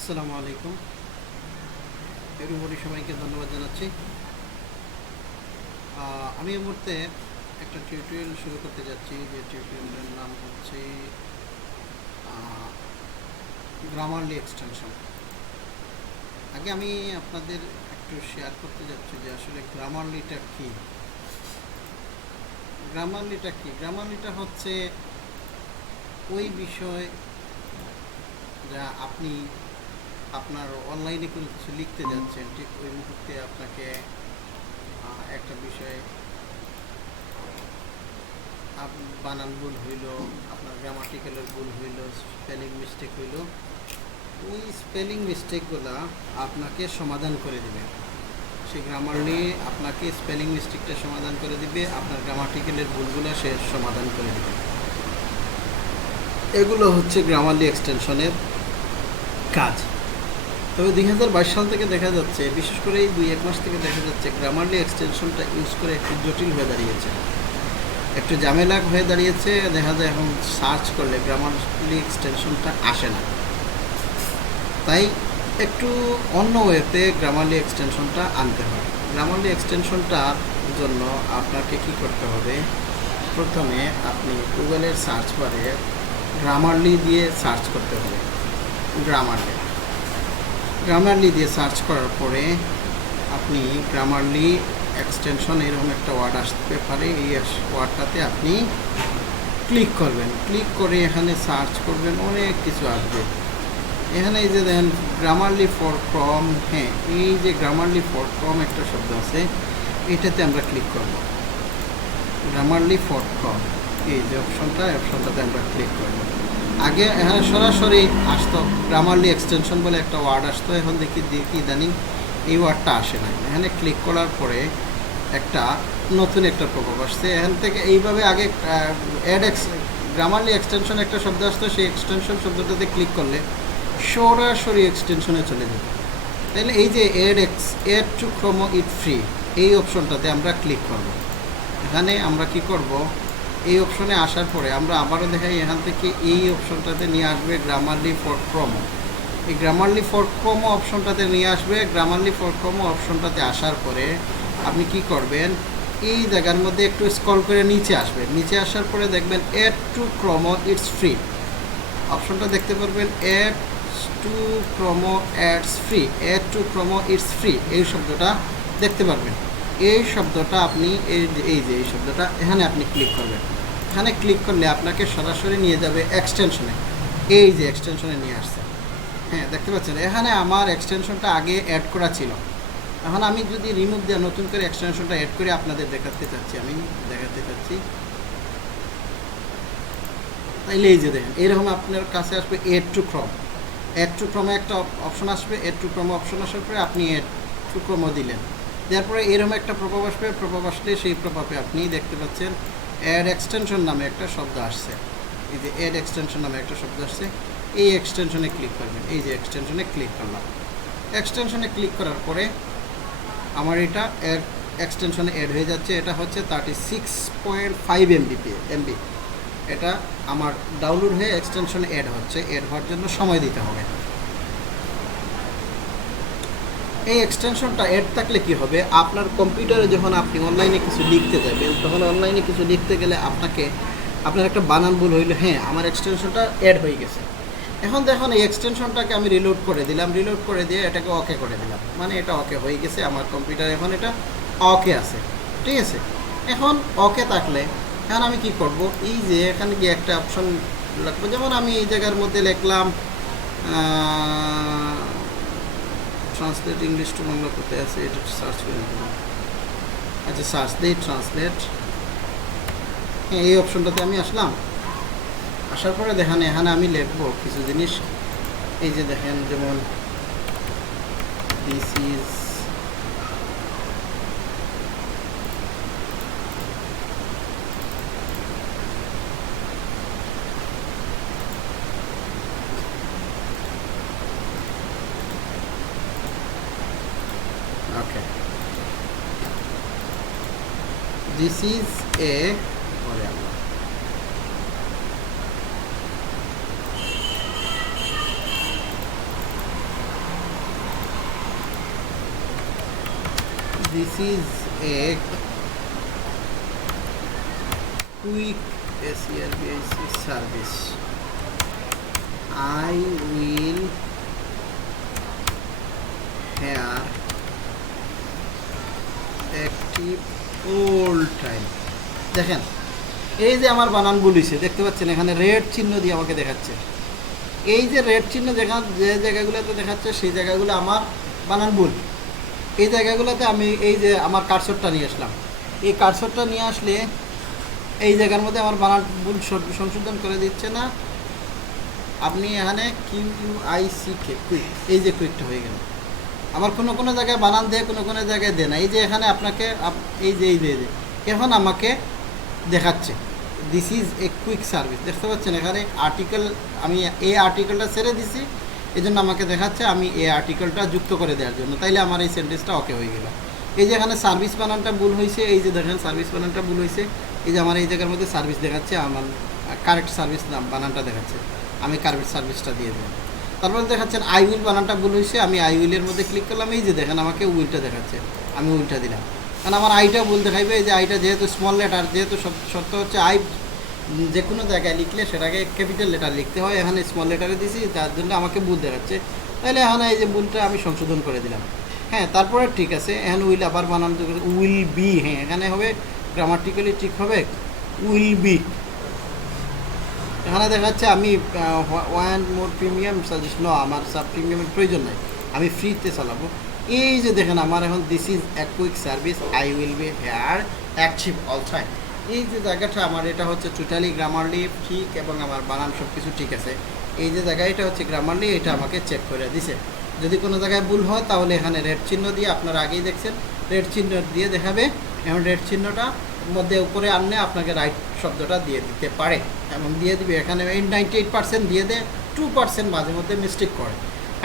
আসসালামু আলাইকুম এভরিবডি, সবাইকে ধন্যবাদ জানাচ্ছি। আমি এই মুহূর্তে একটা টিউটোরিয়াল শুরু করতে যাচ্ছি, যে টিউটোরিয়ালের নাম হচ্ছে গ্রামারলি এক্সটেনশন। আগে আমি আপনাদের একটু শেয়ার করতে যাচ্ছি যে আসলে গ্রামারলিটা কী। গ্রামারলিটা হচ্ছে ওই বিষয় যা আপনি আপনার অনলাইনে কোনো কিছু লিখতে যাচ্ছেন, ঠিক ওই মুহূর্তে আপনাকে একটা বিষয়ে বানান ভুল হইল, আপনার গ্রামাটিক্যালের ভুল হইল, স্পেলিং মিস্টেক হইল, ওই স্পেলিং মিস্টেকগুলো আপনাকে সমাধান করে দেবে। সেই গ্রামারলি আপনাকে স্পেলিং মিস্টেকটা সমাধান করে দিবে, আপনার গ্রামাটিক্যালের ভুলগুলো সে সমাধান করে দেবে। এগুলো হচ্ছে গ্রামারলি এক্সটেনশনের কাজ। তবে 2022 সাল থেকে দেখা যাচ্ছে, বিশেষ করে এই 2-1 মাস থেকে দেখা যাচ্ছে গ্রামারলি এক্সটেনশনটা ইউজ করে একটু জটিল হয়ে দাঁড়িয়েছে, একটু ঝামেলা হয়ে দাঁড়িয়েছে। দেখা যায় এখন সার্চ করলে গ্রামারলি এক্সটেনশনটা আসে না। তাই একটু অন্য ওয়েতে গ্রামারলি এক্সটেনশনটা আনতে হবে। গ্রামারলি এক্সটেনশনটার জন্য আপনাকে কি করতে হবে, প্রথমে আপনি গুগলের সার্চ বারে গ্রামারলি দিয়ে সার্চ করতে হবে। গ্রামারলি দিয়ে সার্চ করার পরে আপনি গ্রামারলি এক্সটেনশন এরকম একটা ওয়ার্ড আসতে পারে, এই ওয়ার্ডটাতে আপনি ক্লিক করবেন। ক্লিক করে এখানে সার্চ করবেন, অনেক কিছু আসবে। এখানে এই যে দেখেন গ্রামারলি ফর ফ্রম, হ্যাঁ এই যে গ্রামারলি ফর ফ্রম একটা শব্দ আছে, এটাতে আমরা ক্লিক করব। গ্রামারলি ফর ফ্রম এই যে অপশনটাতে আমরা ক্লিক করব। আগে এখানে সরাসরি আসতো গ্রামারলি এক্সটেনশন বলে একটা ওয়ার্ড আসতো, এখন দেখি ইদানিং এই ওয়ার্ডটা আসে না। এখানে ক্লিক করার পরে একটা নতুন একটা প্রভাব আসছে। এখান থেকে এইভাবে আগে গ্রামারলি এক্সটেনশন একটা শব্দ আসতো, সেই এক্সটেনশন শব্দটাতে ক্লিক করলে সরাসরি এক্সটেনশনে চলে যাবে। তাহলে এই যে এড টু ক্রোমো ইট ফ্রি, এই অপশনটাতে আমরা ক্লিক করব। এখানে আমরা কি করব, এই অপশনে আসার পরে আমরা আবারও দেখাই, এখান থেকে এই অপশনটাতে নিয়ে আসবে গ্রামারলি ফর ক্রোমো। এই গ্রামারলি ফর ক্রোমো অপশনটাতে নিয়ে আসবে। গ্রামারলি ফর ক্রোমো অপশনটাতে আসার পরে আপনি কি করবেন, এই জায়গার মধ্যে একটু স্ক্রল করে নিচে আসবেন। নিচে আসার পরে দেখবেন add to Chrome it's free অপশনটা দেখতে পারবেন। Add to Chrome ads free, add to Chrome it's free এই শব্দটা দেখতে পারবেন। এই শব্দটা আপনি এই শব্দটা এখানে আপনি ক্লিক করবেন। এখানে ক্লিক করলে আপনাকে সরাসরি নিয়ে যাবে এক্সটেনশনে। এই যে এক্সটেনশনে নিয়ে আসছে, হ্যাঁ দেখতে পাচ্ছেন। এখানে আমার এক্সটেনশনটা আগে অ্যাড করা ছিল। এখন আমি যদি রিমুভ দিয়ে নতুন করে এক্সটেনশনটা অ্যাড করে আপনাদের দেখাতে চাচ্ছি, তাইলে এই যে দেখেন এরকম আপনার কাছে আসবে এড টু ক্রমে একটা অপশন আসবে। এড টু ক্রমে অপশন আসার পরে আপনি এড টু ক্রমে দিলেন, দেওয়ার পরে এরকম একটা প্রভাব আসবে। প্রভাব আসলে সেই প্রভাবে আপনি দেখতে পাচ্ছেন অ্যাড এক্সটেনশন নামে একটা শব্দ আসছে। এই যে অ্যাড এক্সটেনশন নামে একটা শব্দ আসছে, এই এক্সটেনশনে ক্লিক করবেন। এই যে এক্সটেনশনে ক্লিক করলাম। এক্সটেনশনে ক্লিক করার পরে আমার এটা এক্সটেনশনে অ্যাড হয়ে যাচ্ছে। এটা হচ্ছে 36.5 এমবি। এটা আমার ডাউনলোড হয়ে এক্সটেনশনে অ্যাড হচ্ছে। অ্যাড হওয়ার জন্য সময় দিতে হবে। এই এক্সটেনশনটা অ্যাড থাকলে কি হবে, আপনার কম্পিউটারে যখন আপনি অনলাইনে কিছু লিখতে যাবেন, তখন অনলাইনে কিছু লিখতে গেলে আপনার একটা বানান ভুল হইলে, হ্যাঁ আমার এক্সটেনশনটা অ্যাড হয়ে গেছে। এখন দেখুন এই এক্সটেনশনটাকে আমি রিলোড করে দিলাম, রিলোড করে দিয়ে এটাকে ওকে করে দিলাম, মানে এটা ওকে হয়ে গেছে আমার কম্পিউটারে, এখন এটা ওকে আছে, ঠিক আছে। এখন ওকে থাকলে এখন আমি কি করব, এই যে এখানে গিয়ে একটা অপশন লিখবো। যেমন আমি এই জায়গার মধ্যে লিখলাম ট্রান্সলেট ইংলিশ টু বাংলা, কোথায় আছে এটা সার্চ করে নিলাম। আচ্ছা সার্চ দিই ট্রান্সলেট, হ্যাঁ এই অপশনটাতে আমি আসলাম। আসার পরে দেখেন এখানে আমি লিখবো কিছু জিনিস। এই যে দেখেন, যেমন this is okay, this is a, this is a quick service, I will here active all time. দেখেন এই যে আমার বানান বলিছে, দেখতে পাচ্ছেন এখানে রেড চিহ্ন দিয়ে আমাকে দেখাচ্ছে। এই যে রেড চিহ্ন দেখা যে জায়গাগুলোতে দেখাচ্ছে সেই জায়গাগুলো আমার বানান ভুল। এই জায়গাগুলোতে আমি এই যে আমার কার্সরটা নিয়ে আসলাম, এই কার্সরটা নিয়ে আসলে এই জায়গার মধ্যে আমার বানান ভুল সংশোধন করে দিচ্ছে না। আপনি এখানে QUICK কুইক, এই যে কুইকটা হয়ে গেল। আমার কোনো কোনো জায়গায় বানান দেয়, কোনো কোনো জায়গায় দেয় না। এই যে এখানে আপনাকে এই যে এখন আমাকে দেখাচ্ছে this is a quick service. দেখতে পাচ্ছেন এখানে আর্টিকেল, আমি এই আর্টিকেলটা ছেড়ে দিছি, এই জন্য আমাকে দেখাচ্ছে আমি এই আর্টিকেলটা যুক্ত করে দেওয়ার জন্য। তাইলে আমার এই সেন্টেন্সটা ওকে হয়ে গেল। এই যে এখানে সার্ভিস বানানটা ভুল হয়েছে, এই যে দেখেন সার্ভিস বানানটা ভুল হয়েছে। এই যে আমার এই জায়গার মধ্যে সার্ভিস দেখাচ্ছে, আমার কারেক্ট সার্ভিস নাম বানানটা দেখাচ্ছে, আমি কারেক্ট সার্ভিসটা দিয়ে দিলাম। তারপরে দেখাচ্ছেন আই উইল বানানটা ভুল হয়েছে, আমি আই উইলের মধ্যে ক্লিক করলাম। এই যে দেখেন আমাকে উইলটা দেখাচ্ছে, আমি উইলটা দিলাম। কারণ আমার আইটা ভুল দেখাইবে। এই যে আইটা যেহেতু স্মল লেটার, যেহেতু শর্ত হচ্ছে আই যে কোনো জায়গায় লিখলে সেটাকে ক্যাপিটাল লেটার লিখতে হয়, এখানে স্মল লেটারে দিছি, তার জন্য আমাকে ভুল দেখাচ্ছে। তাহলে এখানে এই যে ভুলটা আমি সংশোধন করে দিলাম। হ্যাঁ, তারপরে ঠিক আছে। এখানে উইল আবার বানান উইল বি, হ্যাঁ এখানে হবে গ্রামাটিক্যালি ঠিক হবে উইল বি। এখানে দেখাচ্ছে আমি ওয়ান মোর প্রিমিয়াম সাজেস্ট, ন আমার সাব প্রিমিয়ামের প্রয়োজন নাই, আমি ফ্রিতে চালাবো। এই যে দেখেন আমার এখন this is a quick service, I will be here active all time. এই যে জায়গাটা আমার, এটা হচ্ছে টোটালি গ্রামারলি ঠিক এবং আমার বানান সব কিছু ঠিক আছে। এই যে জায়গা এটা হচ্ছে গ্রামারলি, এটা আমাকে চেক করে দিছে। যদি কোনো জায়গায় ভুল হয় তাহলে এখানে রেড চিহ্ন দিয়ে, আপনারা আগেই দেখছেন রেড চিহ্ন দিয়ে দেখাবে। এখন রেড চিহ্নটা মধ্যে উপরে আনলে আপনাকে রাইট শব্দটা দিয়ে দিতে পারে এবং দিয়ে দিবে। এখানে 98% দিয়ে দেয়, 2% মাঝে মধ্যে মিস্টেক করে।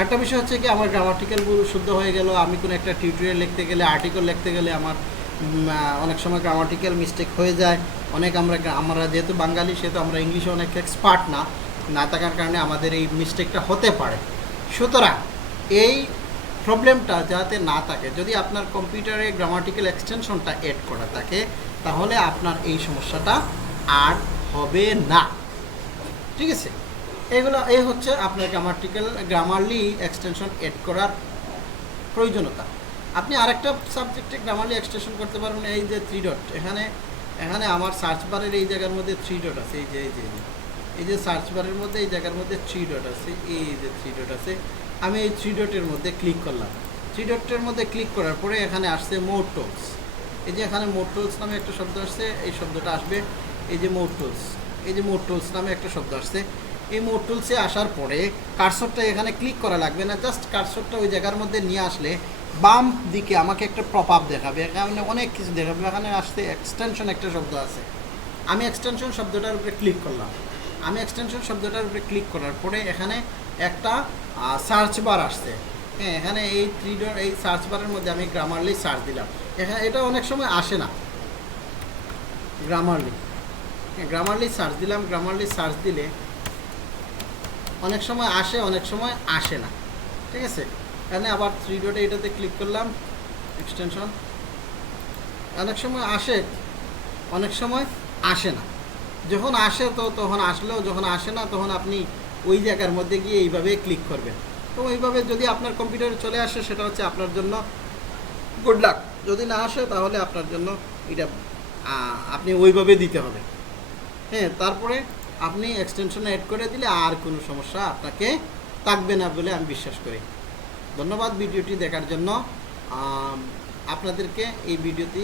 একটা বিষয় হচ্ছে কি, আমার গ্রামাটিক্যাল ভুল শুদ্ধ হয়ে গেল। আমি কোনো একটা টিউটোরিয়াল লিখতে গেলে, আর্টিকেল লিখতে গেলে আমার অনেক সময় গ্রামাটিক্যাল মিস্টেক হয়ে যায়। আমরা যেহেতু বাঙালি, সেহেতু আমরা ইংলিশে অনেক এক্সপার্ট না থাকার কারণে আমাদের এই মিস্টেকটা হতে পারে। সুতরাং এই প্রবলেমটা যাতে না থাকে, যদি আপনার কম্পিউটারে গ্রামাটিক্যাল এক্সটেনশনটা অ্যাড করা থাকে তাহলে আপনার এই সমস্যাটা আর হবে না। ঠিক আছে, এই হচ্ছে আপনার গ্রামারলি এক্সটেনশন অ্যাড করার প্রয়োজনীয়তা। আপনি আরেকটা সাবজেক্টে গ্রামারলি এক্সটেনশন করতে পারবেন। এই যে 3 ডট, এখানে আমার সার্চ বারের এই জায়গার মধ্যে 3 ডট আছে। এই যে সার্চ বারের মধ্যে এই জায়গার মধ্যে 3 ডট আছে, এই যে 3 ডট আছে। আমি এই 3 ডটের মধ্যে ক্লিক করলাম। 3 ডটের মধ্যে ক্লিক করার পরে এখানে আসছে মোর টুলস। এই যে এখানে মোর টুলস নামে একটা শব্দ আসছে, এই শব্দটা আসবে। এই যে মোর টুলস, এই যে মোর টুলস নামে একটা শব্দ আসছে। এই মোর টুলসে আসার পরে কার্সরটা এখানে ক্লিক করা লাগবে না, জাস্ট কার্সরটা ওই জায়গার মধ্যে নিয়ে আসলে বাম দিকে আমাকে একটা পপ আপ দেখাবে, এখানে অনেক কিছু দেখাবে। এখানে আসতে এক্সটেনশন একটা শব্দ আছে, আমি এক্সটেনশন শব্দটার উপরে ক্লিক করলাম। আমি এক্সটেনশন শব্দটার উপরে ক্লিক করার পরে এখানে একটা সার্চ বার আসছে। হ্যাঁ, এখানে এই 3 ডট, এই সার্চ বারের মধ্যে আমি গ্রামারলি সার্চ দিলাম। এখানে এটা অনেক সময় আসে না, গ্রামারলি সার্চ দিলাম। গ্রামারলি সার্চ দিলে অনেক সময় আসে, অনেক সময় আসে না। ঠিক আছে, এখানে আবার 3 ডটে এটাতে ক্লিক করলাম, এক্সটেনশন। অনেক সময় আসে, অনেক সময় আসে না। যখন আসে তো তখন আসলেও, যখন আসে না তখন আপনি ওই জায়গার মধ্যে গিয়ে এইভাবে ক্লিক করবেন। তো এইভাবে যদি আপনার কম্পিউটারে চলে আসে সেটা হচ্ছে আপনার জন্য গুড লাক। যদি না আসে তাহলে আপনার জন্য এটা আপনি ওইভাবে দিতে হবে। হ্যাঁ, তারপরে আপনি এক্সটেনশন অ্যাড করে দিলে আর কোনো সমস্যা আপনাকে থাকবে না বলে আমি বিশ্বাস করি। ধন্যবাদ ভিডিওটি দেখার জন্য। আপনাদেরকে এই ভিডিওটি